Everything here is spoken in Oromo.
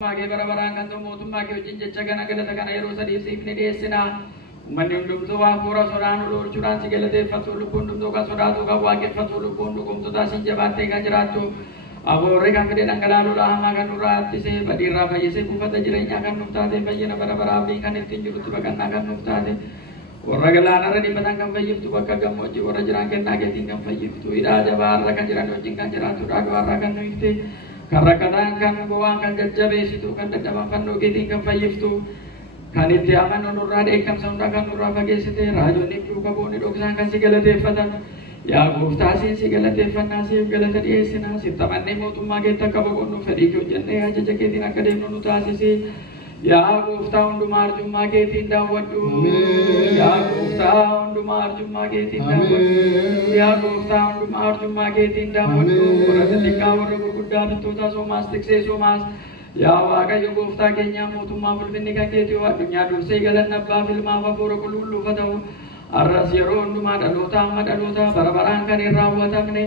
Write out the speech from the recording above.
Mage barabaraan kan mootummaa kee wajjin jecha galata kana yeroo sadii siif ni dhiyeessina. Uummanni hundumtuu hafuura sodaan ololchuudhaan si galateeffatu lubbuun hundumtuu kan sodaatu kan waaqeffatu lubbuun dhugumtootaa sin jabaattee kan jiraattu. Aboorri kan fide dhangalaaluudha hamaa kan nurraa attisee badiirraa fayyisee buufata jireenyaa kan nuuf taate fayyina barabaraa fi kan ittiin jirutti baqannaa kan nuuf taate. Warra galaanarra dhibbatan kan fayyiftu bakka gammoojjii warra jiran kennaa keetiin kan fayyiftu hidhaa jabaarra kan jiran wajjin kan jiraattu dhaagaarraa kan nu hifte. Karakatan kan buang kan jajjabe situ kan dadhaban fannoo keetiin kan fayyiftu kan itti amannu nurraa dheekkamsa hunda kan nurraa fageessite raajonni duuka boonni dhoksaan kan si galateeffatan yaa gooftaa si galateeffannaa siif galata dhiyeessina sitti amannee mootummaa keetti akka boqonnu fedhii kee hojjennee ajaja keetiin akka deemnu nu taasisi yaa gooftaa hundumaa arjummaa keetiin daawwadhu yaa gooftaa hundumaa arjummaa keetiin daawwadhu yaa gooftaa hundumaa arjummaa keetiin daawwadhu warra xixiqqaa warra gurguddaa bittoota soomaas tiksee soomaas yaa waaqayyo gooftaa keenyaa mootummaa ulfinni kan keetii addunyaa dursee galanna abbaa filmaaf hafuura qulqulluufa ta'u arras yeroo hundumaa dhaloota amma dhaloota bara baraan kan hin raawwatamne